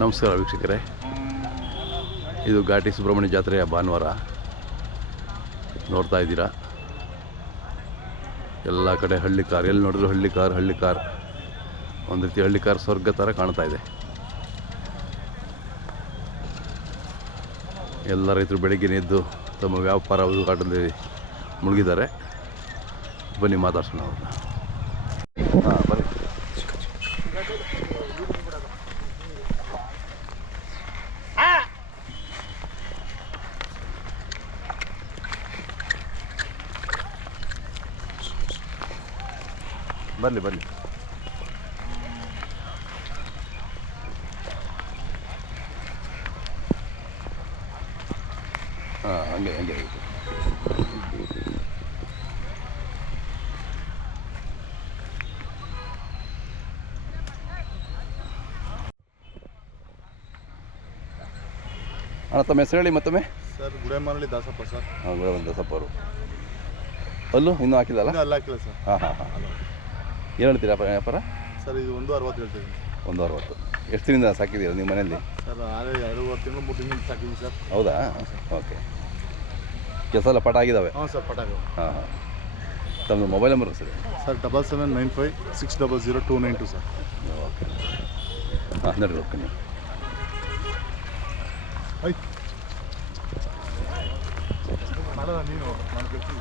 ನಮಸ್ಕಾರ ವೀಕ್ಷಕರೇ, ಇದು ಘಾಟಿ ಸುಬ್ರಹ್ಮಣ್ಯ ಜಾತ್ರೆಯ ಭಾನುವಾರ ನೋಡ್ತಾ ಇದ್ದೀರಾ. ಎಲ್ಲ ಕಡೆ ಹಳ್ಳಿ ಕಾರ್, ಎಲ್ಲಿ ನೋಡಿದ್ರು ಹಳ್ಳಿ ಕಾರ್ ಒಂದು ರೀತಿ ಹಳ್ಳಿ ಕಾರ್ ಸ್ವರ್ಗ ಥರ ಕಾಣ್ತಾ ಇದೆ. ಎಲ್ಲ ರೈತರು ಬೆಳಗ್ಗೆ ಎದ್ದು ತಮ್ಮ ವ್ಯಾಪಾರ ಹುಡುಕಾಟದಲ್ಲಿ ಮುಳುಗಿದ್ದಾರೆ. ಬನ್ನಿ ಮಾತಾಡ್ಸೋಣ ಅವ್ರನ್ನ. ಹಾಂ ಬನ್ನಿ. ಬರಲಿ ಹಾಂ ಹಂಗೆ ಅಣ್ಣ, ತಮ್ಮ ಹೆಸರು ಹೇಳಿ ಮತ್ತೊಮ್ಮೆ. Sir Gudemaralli Dasappa sir. ಹಾಂ, ಗುಡೇಮರಳ್ಳಿ ದಾಸಪ್ಪ ಅವರು. ಅಲ್ಲೂ ಇನ್ನೂ ಹಾಕಿಲ್ಲಲ್ಲ? ಅಲ್ಲ ಹಾಕಿಲ್ಲ ಸರ್. ಹಾಂ. ಏನು ಹೇಳ್ತೀರಾ ವ್ಯಾಪಾರ? ಸರ್ ಇದು 1.60 ಹೇಳ್ತೀವಿ. 1.60. ಎಷ್ಟು ದಿನದಿಂದ ಸಾಕಿದ್ದೀರಾ ನೀವು ಮನೆಯಲ್ಲಿ? ಸರ್ ಆಲೇ 2 ತಿಂಗಳು 3 ತಿಂಗಳು ಸಾಕಿದ್ದೀವಿ ಸರ್. ಹೌದಾ? ಓಕೆ. ಕೆಲಸ ಎಲ್ಲ ಪಟ ಆಗಿದ್ದಾವೆ? ಹಾಂ ಸರ್, ಪಟಾಕ. ಹಾಂ. ತಮ್ಮದು mobile number sir? Sir 7795 600 292 sir. Okay. ಹಾಂ, ನಡ್ರಿ ಹೋಗ್ತೀನಿ. ಆಯ್ತು ಮಾಡೋದ ನೀನು, ನಾನು ಕೇಳ್ತೀನಿ.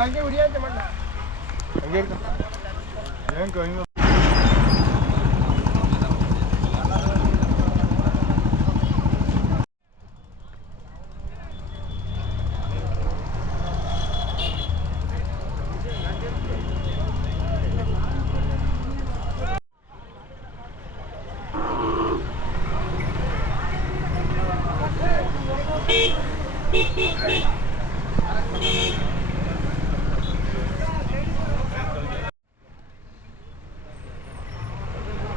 ಹಂಗೆ ಹುಡಿಯಂತೆ ಮಾಡ ಹಂಗೆ ಹೆಂಗೆ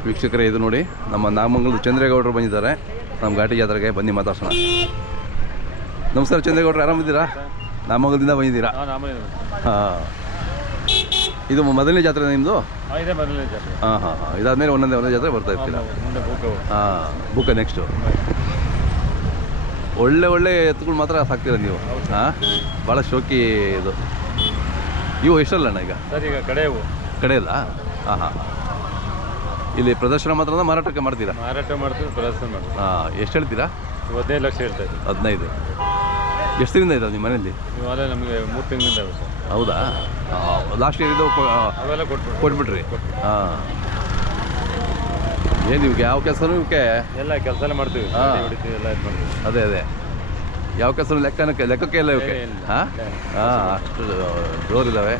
ವೀಕ್ಷಕರೇ, ಇದು ನೋಡಿ ನಮ್ಮ ನಾಗಮಂಗಲದ ಚಂದ್ರೇಗೌಡರು ಬಂದಿದ್ದಾರೆ ನಮ್ಮ ಘಾಟಿ ಜಾತ್ರೆಗೆ. ಬನ್ನಿ ಮಾತಾಡ್ಸೋಣ. ನಮಸ್ಕಾರ ಚಂದ್ರೇಗೌಡರು, ಆರಾಮಿದ್ದೀರಾ? ನಾಗಮಂಗಲದಿಂದ ಬಂದಿದ್ದೀರಾ? ಹಾಂ. ಇದು ಮೊದಲನೇ ಜಾತ್ರೆ ನಿಮ್ಮದು? ಹಾಂ. ಇದಾದಮೇಲೆ ಒಂದೊಂದೇ ಜಾತ್ರೆ ಬರ್ತಾ ಇರ್ತೀರಾ? ಹಾಂ, ಬುಕ್ಕ ನೆಕ್ಸ್ಟು. ಒಳ್ಳೆ ಎತ್ತುಗಳು ಮಾತ್ರ ಸಾಕ್ತೀರ ನೀವು. ಹಾಂ, ಭಾಳ ಶೋಕಿ ಇದು. ಇವು ಎಷ್ಟಲ್ಲ ಅಣ್ಣ ಈಗ? ಸರ್ ಈಗ ಕಡೆ ಇಲ್ಲ? ಹಾಂ. ಇಲ್ಲಿ ಪ್ರದರ್ಶನ ಮಾತ್ರ ಮಾರಾಟಕ್ಕೆ ಮಾಡ್ತೀರಾ? ಮಾರಾಟ ಮಾಡ್ತೀವಿ, ಪ್ರದರ್ಶನ ಮಾಡ್ತೀವಿ. ಹಾಂ. ಎಷ್ಟು ಹೇಳ್ತೀರಾ? 15 ಲಕ್ಷ ಹೇಳ್ತಾ ಇದ್ದೀವಿ. 15. ಎಷ್ಟು ದಿನದಿಂದ ಇದ್ದಾವೆ ನಿಮ್ಮ ಮನೆಯಲ್ಲಿ? ಇವಾಗ ನಮಗೆ 3 ತಿಂಗಳಿಂದ ಸರ್. ಹೌದಾ? ಲಾಸ್ಟ್ ಇಯರ್ ಇದು ಅವೆಲ್ಲ ಕೊಟ್ಬಿಟ್ರಿ? ಹಾಂ. ಏನು ಇವಾಗ ಯಾವ ಕೆಲಸನೂ ಇವಕ್ಕೆ ಎಲ್ಲ ಕೆಲಸ ಎಲ್ಲ ಮಾಡ್ತೀವಿ, ಹೊಡಿತೀವಿ, ಎಲ್ಲ ಇದು ಮಾಡ್ತೀವಿ. ಅದೇ ಯಾವ ಕೆಲಸನೂ ಲೆಕ್ಕಕ್ಕೆ ಇಲ್ಲ ಇವಕ್ಕೆ? ಹಾಂ. ಅಷ್ಟು ಜೋರಿದ್ದಾವೆ,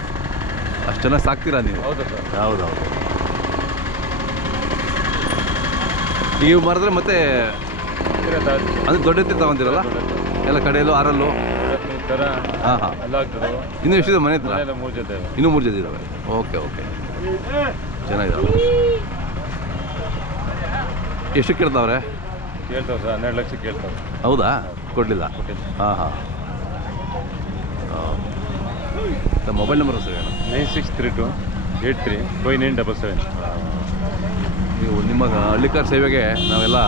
ಅಷ್ಟು ಚೆನ್ನಾಗಿ ಸಾಕ್ತೀರಾ ನೀವು? ಹೌದು ಸರ್. ಹೌದು. ಈಗ ಇವು ಮಾರಿದ್ರೆ ಮತ್ತೆ ಅಂದರೆ ದೊಡ್ಡ ಎತ್ತಿ ತಗೊಂತೀರಲ್ಲ ಎಲ್ಲ ಕಡೆಯಲ್ಲೂ ಆರಲ್ಲೂ? ಹಾಂ. ಎಲ್ಲ ಆಗ್ತದೆ. ಇನ್ನೂ ಎಷ್ಟಿದೆ ಮನೆ ಹತ್ರ? 3 ಜೊತೆ. ಇನ್ನೂ 3 ಜೊತೆ ಇದ್ದಾವೆ. ಓಕೆ. ಚೆನ್ನಾಗಿದ್ದಾವೆ. ಎಷ್ಟು ಕೇಳ್ತಾವ್ರೆ? ಕೇಳ್ತಾವೆ ಸರ್, 12 ಲಕ್ಷ ಕೇಳ್ತಾವೆ. ಹೌದಾ? ಕೊಡಲಿಲ್ಲ? ಹಾಂ. ನಮ್ಮ ಮೊಬೈಲ್ ನಂಬರ್ ಸರ್? 9632 83 5977. ನೀವು ನಿಮ್ಮ ಹಳ್ಳಿಕಾರ್ ಸೇವೆಗೆ ನಾವೆಲ್ಲ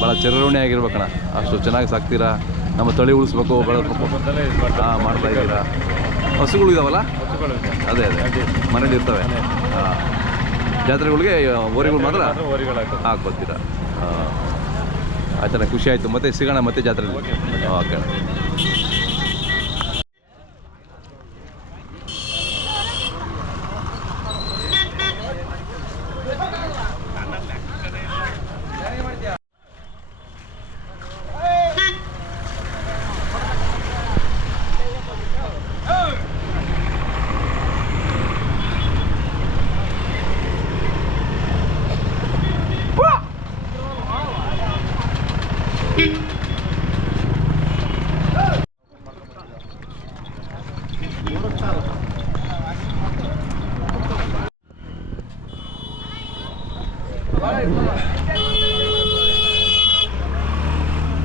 ಭಾಳ ಚಿರಋಣಿ ಆಗಿರ್ಬೇಕಣ್ಣ. ಅಷ್ಟು ಚೆನ್ನಾಗಿ ಸಾಕ್ತೀರಾ. ನಮ್ಮ ತಳಿ ಉಳಿಸ್ಬೇಕು, ಬೆಳೆಸ್ಬೇಕು. ಹಾಂ, ಮಾಡ್ತಾ ಇದ್ದೀರಾ. ಹಸುಗಳು ಇದಾವಲ್ಲ? ಅದೇ ಮನೇಲಿ ಇರ್ತವೆ. ಹಾಂ. ಜಾತ್ರೆಗಳಿಗೆ ಓರಿಗಳು ಮಾತ್ರ ಹಾಕ್ಕೊಳ್ತೀರಾ? ಹಾಂ. ಆಯ್ತಣ್ಣ, ಖುಷಿ ಆಯಿತು. ಮತ್ತೆ ಸಿಗೋಣ ಮತ್ತೆ ಜಾತ್ರೆಯಲ್ಲಿ. ಓಕೆ.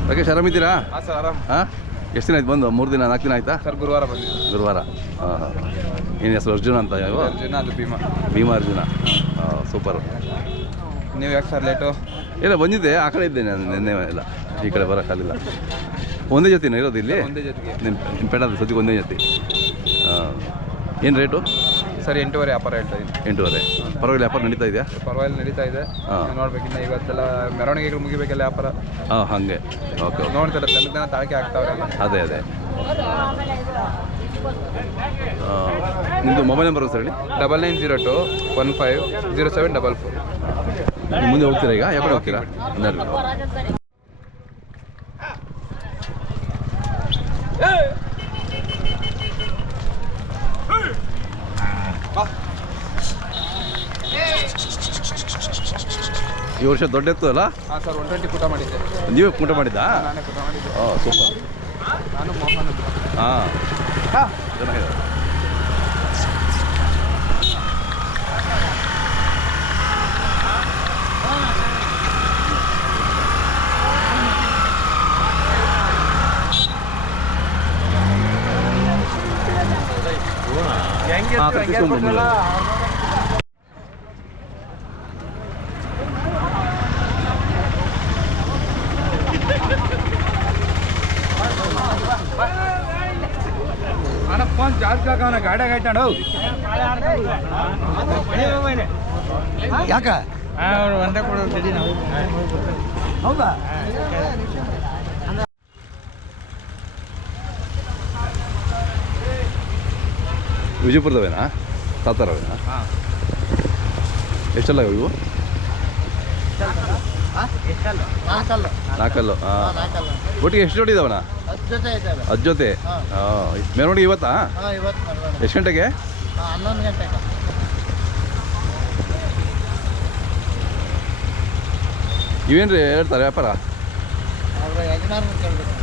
ರಾಕೇಶ್, ಆರಾಮಿದ್ದೀರಾ? ಹಾಂ ಸರ್, ಆರಾಮ್. ಹಾಂ. ಎಷ್ಟು ದಿನ ಆಯ್ತು ಬಂದು? 3 ದಿನ 4 ದಿನ ಆಯ್ತಾ? ಸರ್ ಗುರುವಾರ ಬಂದಿದೆ. ಗುರುವಾರ. ಹಾಂ. ಏನು ಹೆಸರು? ಅರ್ಜುನ ಅಂತ? ಅರ್ಜುನ, ಅದು ಭೀಮಾ. ಅರ್ಜುನ. ಸೂಪರು. ನೀವು ಯಾಕೆ ಸರ್ ಲೇಟು? ಇಲ್ಲ ಬಂದಿದ್ದೆ, ಆ ಕಡೆ ಇದ್ದೆ ನಾನು ನಿನ್ನೆ ಎಲ್ಲ, ಈ ಕಡೆ ಬರೋಕ್ಕಾಗಲಿಲ್ಲ. ಒಂದೇ ಜೊತೆನ ಇರೋದು ಇಲ್ಲಿ? ಒಂದೇ ಜೊತೆಗೆ ನಿಮ್ಮ ಪೇಟದ ಸದ್ಯಕ್ಕೆ ಒಂದೇ ಜೊತೆ. ಹಾಂ, ಏನು ರೇಟು? ಸರ್ 8.5 ವ್ಯಾಪಾರ ಹೇಳ್ತಾ ಇದ್ದೀನಿ. 8.5. ಪರವಾಗಿಲ್ಲ, ವ್ಯಾಪಾರ ನಡೀತಾ ಇದೆಯಾ? ಪರವಾಗಿಲ್ಲ ನಡೀತಾ ಇದೆ. ಹಾಂ. ನೋಡ್ಬೇಕಿನ್ನ ಇವತ್ತೆಲ್ಲ ಮೆರವಣಿಗೆಗಳು ಮುಗಿಬೇಕಲ್ಲ ವ್ಯಾಪಾರ. ಹಾಂ, ಹಾಗೆ. Okay okay. ನೋಡ್ತಾರೆ ದನ ತಾಳಿಕೆ ಆಗ್ತಾವ್ರೆಲ್ಲ. ಅದೇ ಅದೇ. ನಿಮ್ಮದು ಮೊಬೈಲ್ ನಂಬರ್ ಸರ್ ಹೇಳಿ. 9902150744. ನೀವು ಮುಂದೆ ಹೋಗ್ತೀರಾ ಈಗ? ಯಾವ ಕಡೆ ಹೋಗ್ತೀರಾ? ನೋಡಿ. ಈ ವರ್ಷ ದೊಡ್ಡ ಎತ್ತು ಅಲ್ಲ? ಹಾಂ ಸರ್, 120 ಕೂಟ ಮಾಡಿದ್ದೆ. ನೀವೇ ಊಟ ಮಾಡಿದ್ದಾ? ನಾನೇ ಕೂಟ ಮಾಡಿದ್ದೆ. ಹಾಂ, ಸೂಪರ್. ನಾನು ಮೋಹನ್ ಅಂತ. ಹಾಂ, ಚೆನ್ನಾಗಿದೆ. ಹಾಂ, ಕಟ್ಟಿಸ್ಕೊಂಡ್ಬಂದ್ಬಿಡು. ಫೋನ್ ಚಾರ್ಜ್ ಹಾಕೋಣ, ಗಾಡಿಯಾಗ ಆಯ್ತಾಣ. ಯಾಕ ಒಂದೇ ಕೊಡೋದು ನಾವು. ಹೌದಾ? ವಿಜಯಪುರದವೇನಾ? ಸಾತಾರವೇನಾ? ಹಾಂ. ಎಷ್ಟೆಲ್ಲ ಇವು? ನಾಲ್ಕಲ್ಲ. ನಾಲ್ಕಲ್ಲು. ಹಾಂ, ನಾಲ್ಕಲ್ಲ. ಒಟ್ಟಿಗೆ ಎಷ್ಟು ಜೋಡಿ ಇದಾವಣ್ಣ? 10 ಜೊತೆ ಇದ್ದಾವೆ. 10 ಜೊತೆ. ಹಾಂ. ಹಾಂ, ಮೆರವಣಿಗೆ ಇವತ್ತಾ? ಹಾಂ, ಇವತ್ತು ಮೆರವಣಿಗೆ. ಎಷ್ಟು ಗಂಟೆಗೆ? 11 ಗಂಟೆಗೆ. ಇವೇನು ರೀ ಹೇಳ್ತಾರೆ ವ್ಯಾಪಾರ? ಅವ್ರ ಯಜಮಾನ ಕೇಳಬೇಕು.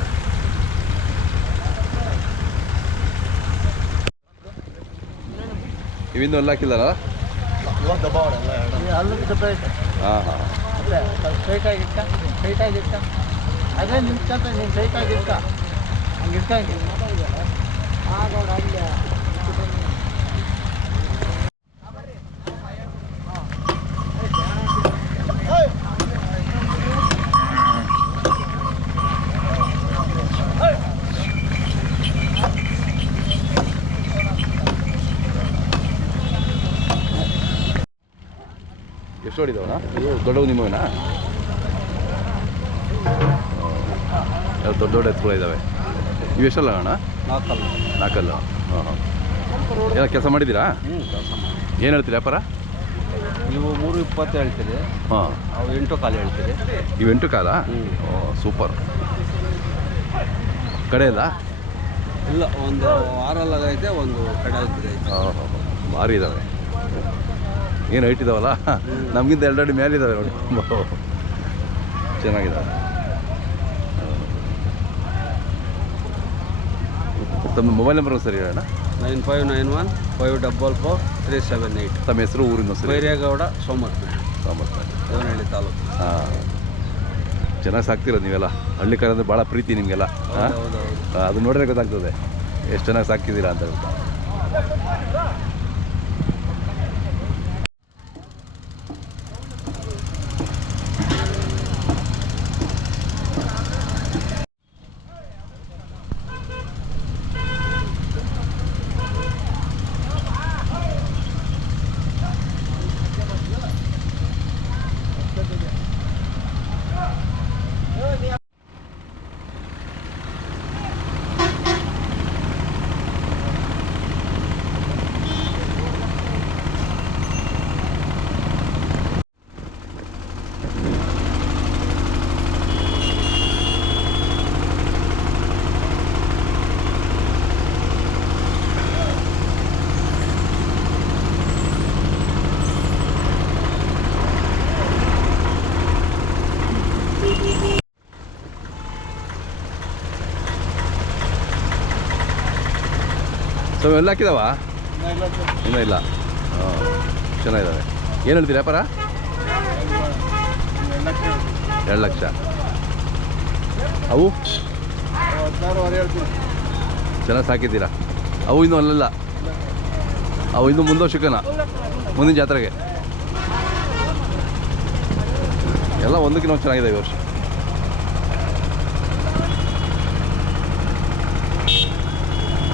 ಇವಿನ್ನೂ ಎಲ್ಲ ಹಾಕಿಲ್ಲಲ್ಲ? ಅಲ್ಲದ ಡಬ್ಬ ಐತೆ. ಹಾಂ ಹಾಂ. ಅದೇ ಸ್ಟ್ರೈಟಾಗಿ ಇಟ್ಟ ಅದೇ ನಿಂತ್ಕೊಂತ ನೀನು ಸ್ಟ್ರೈಟಾಗಿ ಇಟ್ಟ ಹಂಗೆ ಇಟ್ಟಾಗಿ ಎಷ್ಟು ಹೊಡಿದವಣ್ಣ? ಇವು ದೊಡ್ಡವು ನಿಮ್ಮವೇನಾ? ದೊಡ್ಡ ದೊಡ್ಡ ಎತ್ತುಗಳು ಇದ್ದಾವೆ. ಇವು ಎಷ್ಟಲ್ಲ ಅಣ್ಣ? ನಾಲ್ಕಲ್ಲ. ಹಾಂ ಹಾಂ. ಎಲ್ಲ ಕೆಲಸ ಮಾಡಿದ್ದೀರಾ? ಏನು ಹೇಳ್ತೀರಿ ವ್ಯಾಪಾರ? ನೀವು 3.20 ಹೇಳ್ತೀರಿ, ಹಾಂ. ಅವು 8 ಕಾಲು ಹೇಳ್ತೀರಿ. ಇವು 8 ಕಾಲ? ಸೂಪರ್. ಕಡೆ ಇಲ್ಲ? ಇಲ್ಲ, ಒಂದು 6 ಐತೆ, ಒಂದು ಕಡೆ ಐತೆ. ಹಾಂ ಹಾಂ ಹಾಂ. ಭಾರಿ ಇದ್ದಾವೆ. ಏನು ಹೈಟ್ ಇದಾವಲ್ಲ, ನಮಗಿಂತ 2 ಅಡಿ ಮೇಲೆ ಇದ್ದಾವೆ ನೋಡಿ. ಚೆನ್ನಾಗಿದ್ದಾವೆ. ತಮ್ಮ ಮೊಬೈಲ್ ನಂಬರ್ ಸರಿ ಹೇಳೋಣ. 9591544378. ತಮ್ಮ ಹೆಸರು, ಊರಿನ ಹೆಸರು? ಬೈರೇಗೌಡ, ಸೋಮರ್ಪೇಟೆ, ದೇವನಹಳ್ಳಿ ತಾಲೂಕು. ಹಾಂ, ಚೆನ್ನಾಗಿ ಸಾಕ್ತೀರ ನೀವೆಲ್ಲ. ಹಳ್ಳಿ ಕಡೆ ಅಂದರೆ ಭಾಳ ಪ್ರೀತಿ ನಿಮಗೆಲ್ಲ. ಹಾಂ, ಅದು ನೋಡಿದ್ರೆ ಗೊತ್ತಾಗ್ತದೆ ಎಷ್ಟು ಚೆನ್ನಾಗಿ ಸಾಕಿದ್ದೀರಾ ಅಂತ ಹೇಳ್ತಾ. ಸೊ ಎಲ್ಲ ಹಾಕಿದಾವ? ಇನ್ನೂ ಇಲ್ಲ. ಹಾಂ, ಚೆನ್ನಾಗಿದ್ದಾವೆ. ಏನು ಹೇಳ್ತೀರಿ ವ್ಯಾಪಾರ? 2 ಲಕ್ಷ. ಅವು ಚೆನ್ನಾಗಿ ಸಾಕಿದ್ದೀರಾ? ಅವು ಇನ್ನೂ ಅಲ್ಲಲ್ಲ, ಅವು ಇನ್ನೂ ಮುಂದೆ ವರ್ಷಕ್ಕನ, ಮುಂದಿನ ಜಾತ್ರೆಗೆ. ಎಲ್ಲ ಒಂದಕ್ಕಿಂತ ಚೆನ್ನಾಗಿದೆ ಈ ವರ್ಷ.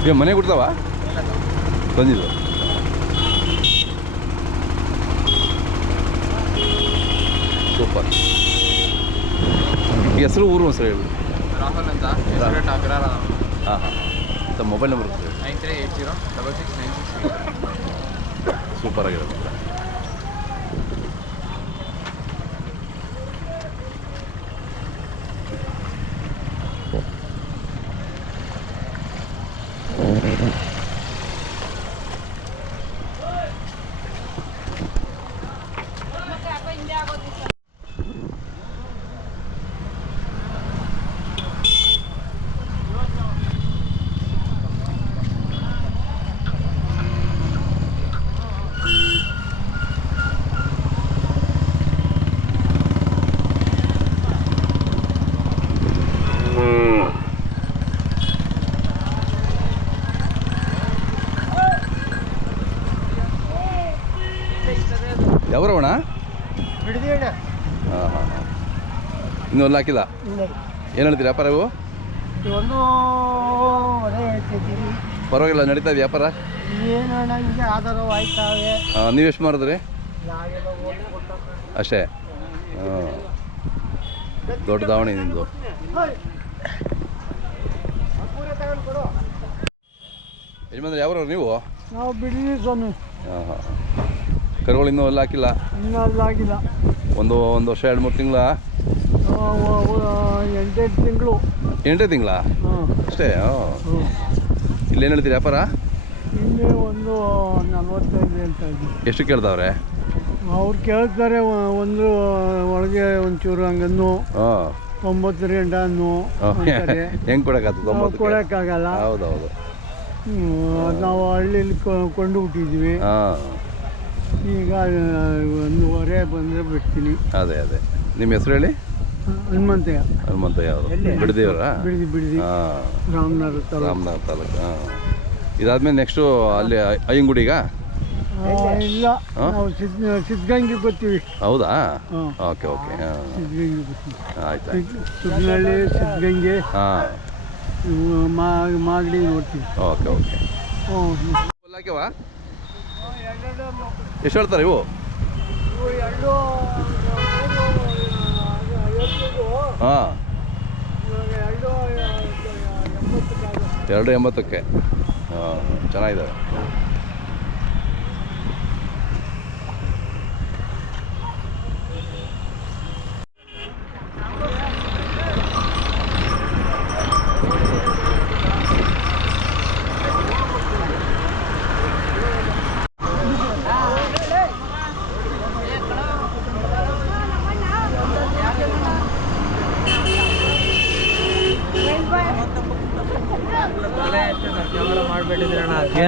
ಈಗ ಮನೆಗೆ ಕೊಡ್ತಾವ ತಂದಿದ್ದು. ಸೂಪರ್. ಹೆಸರು ಊರು ಹೆಸರು ಹೇಳಿ. ರಾಹುಲ್ ಅಂತ ಹೆಸರು ಅಗ್ರಾರ. ಹಾಂ ಹಾಂ. ತಮ್ಮ ಮೊಬೈಲ್ ನಂಬರ್ 93806696. ಸೂಪರ್ ಆಗಿರೋದು. ಯಾವ್ರವಣ? ಬಿಡ್ದೀಣ ಹಾಂ ಹಾಂ ಹಾಂ. ಇನ್ನೂ ಎಲ್ಲ ಹಾಕಿಲ್ಲ. ಏನು ಹೇಳ್ತೀರಿ ವ್ಯಾಪಾರ ಇವು? ಒಂದು ಒಳ್ಳೆ ಹೇಳ್ತಿದ್ದೀರಿ. ಪರವಾಗಿಲ್ಲ, ನಡೀತಾ ಇದೆ ವ್ಯಾಪಾರ? ಏನು ನನಗೆ ಆಧಾರ ಆಯ್ತಾವೆ. ನೀವು ಎಷ್ಟು ಮಾಡಿದ್ರಿ? ನಾವೆಲ್ಲ ಓಟ್ ಕೊಟ್ಟು ಅಷ್ಟೇ. ಹಾಂ, ದೊಡ್ಡ ದಾವಣಿ ನಿಮ್ಮದು. ಯಜಮಾನ್ರೆ ಯಾವ್ರವ್ರು ನೀವು? ನಾವು ಬಿಡಿದೀವಿ ಸ್ವಾಮಿ. ಹಾಂ ಹಾಂ. ಕರುಗಳು ಇನ್ನೂ ಎಲ್ಲ ಹಾಕಿಲ್ಲ? ಇನ್ನೂ ಆಗಿಲ್ಲ. ಒಂದು ವರ್ಷ 2-3 ತಿಂಗಳ? 8 ತಿಂಗಳು. 8 ತಿಂಗಳ ಅಷ್ಟೇ? ಹಾಂ. ಇಲ್ಲೇನು ಹೇಳ್ತೀರಿ ವ್ಯಾಪಾರ? ಇಲ್ಲಿ ಒಂದು 45 ಹೇಳ್ತಾ ಇದ್ದೀವಿ. ಎಷ್ಟು ಕೇಳ್ತಾವ್ರೆ? ಅವ್ರು ಕೇಳ್ತಾರೆ ಒಂದು ಒಳಗೆ ಒಂಚೂರು ಹಂಗನ್ನು. ಹಾಂ. 90 ಗಂಟನ್ನು ಹೆಂಗೆ ಕೊಡೋಕ್ಕಾಗ್ತದೆ? 90 ಕೊಡೋಕ್ಕಾಗಲ್ಲ. ಹೌದೌದು. ನಾವು ಹಳ್ಳಿಲಿ ಕೊಂಡು ಬಿಟ್ಟಿದ್ವಿ. ಹಾಂ. ಈಗ 1:15 ಬಂದರೆ ಬಿಡ್ತೀನಿ. ಅದೇ ನಿಮ್ಮ ಹೆಸರು ಹೇಳಿ? ಹನುಮಂತಯ್ಯ. ಹನುಮಂತಯ್ಯ ಅವರು ಬಿಡದೇವ್ರಾ? ಬಿಡಿದಿ ಹಾಂ, ರಾಮನಗರ ತಾಲೂಕು. ಹಾಂ. ಇದಾದ್ಮೇಲೆ ನೆಕ್ಸ್ಟು ಅಲ್ಲಿ ಅಯ್ಯಂಗುಡಿಗ? ಇಲ್ಲ, ನಾವು ಸಿದ್ಧಗಂಗೆ ಬರ್ತೀವಿ. ಹೌದಾ? ಹಾಂ. Okay okay. ಹಾಂ, ಸಿದ್ಧಗಂಗೆ ಬರ್ತೀವಿ. ಆಯ್ತು. ಸುಗ್ನಳ್ಳಿ, ಸಿದ್ಧಗಂಗೆ, ಹಾಂ, ಮಾಗಡಿ ನೋಡ್ತೀವಿ. Okay okay. ಹಾಕ್ಯವಾ? ಎಷ್ಟು ಹೇಳ್ತಾರೆ ಇವು? ಹಾಂ, 280ಕ್ಕೆ. ಹಾಂ, ಚೆನ್ನಾಗಿದ್ದಾವೆ. ಮಾಡಬೇಡಿದ್ರಣ್ಣ. ಏ